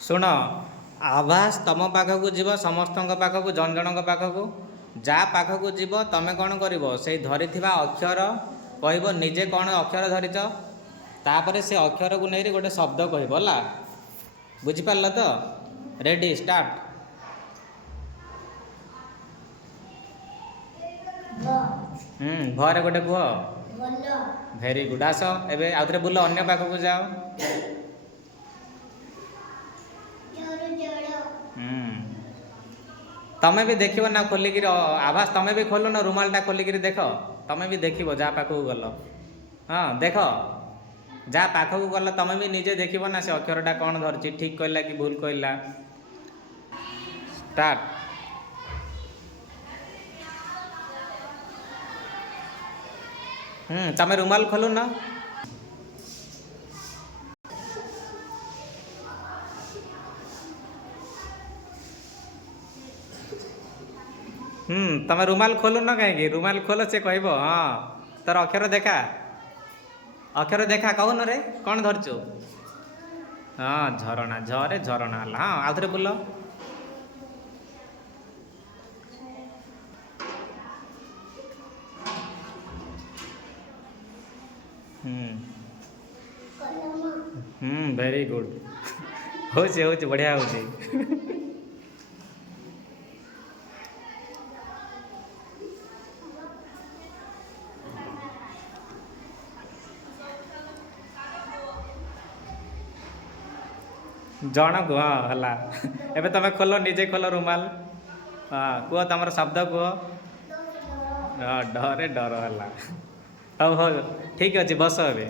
शुण आभास तुम पाखक जीव समस्त पाखक जन जन पाखक जा पाखक जीव तुम कौन कर से धरी अक्षर कह निजे कौन अक्षर धरीच तापर से अक्षर को नहीं गोटे शब्द कहला बुझिपार तो रेडी स्टार्ट। भरे गोटे कह भेरी गुड आस एवं आउे बुल अन्य पाखक जाओ। तमें भी देख ना खोलिक आभास तुम्हें भी खोल ना रुमालटा खोलिक देख तुम्हें भी देख जहाँ पाखक गल हाँ देख जहाँ पाखक गल तुम्हें भी निजे देख ना से अक्षरटा कौन धरची ठीक कहला कि भूल कहला। स्टार्ट। तमें रुमाल खोलु ना तमें रुमाल खोलु ना कहीं रुमाल खोल से कह हाँ तोर अक्षर देखा कहन रे कौन धरचु हाँ झरणा झरे झरणा हाँ आउ थे बुल वेरी गुड हो बढ़िया हो जन को हाँ है एबे तुम खोल निजे खोल रुमाल हाँ कह तुम शब्द कह डरे डर है। हौ हौ ठीक अच्छे बस ए।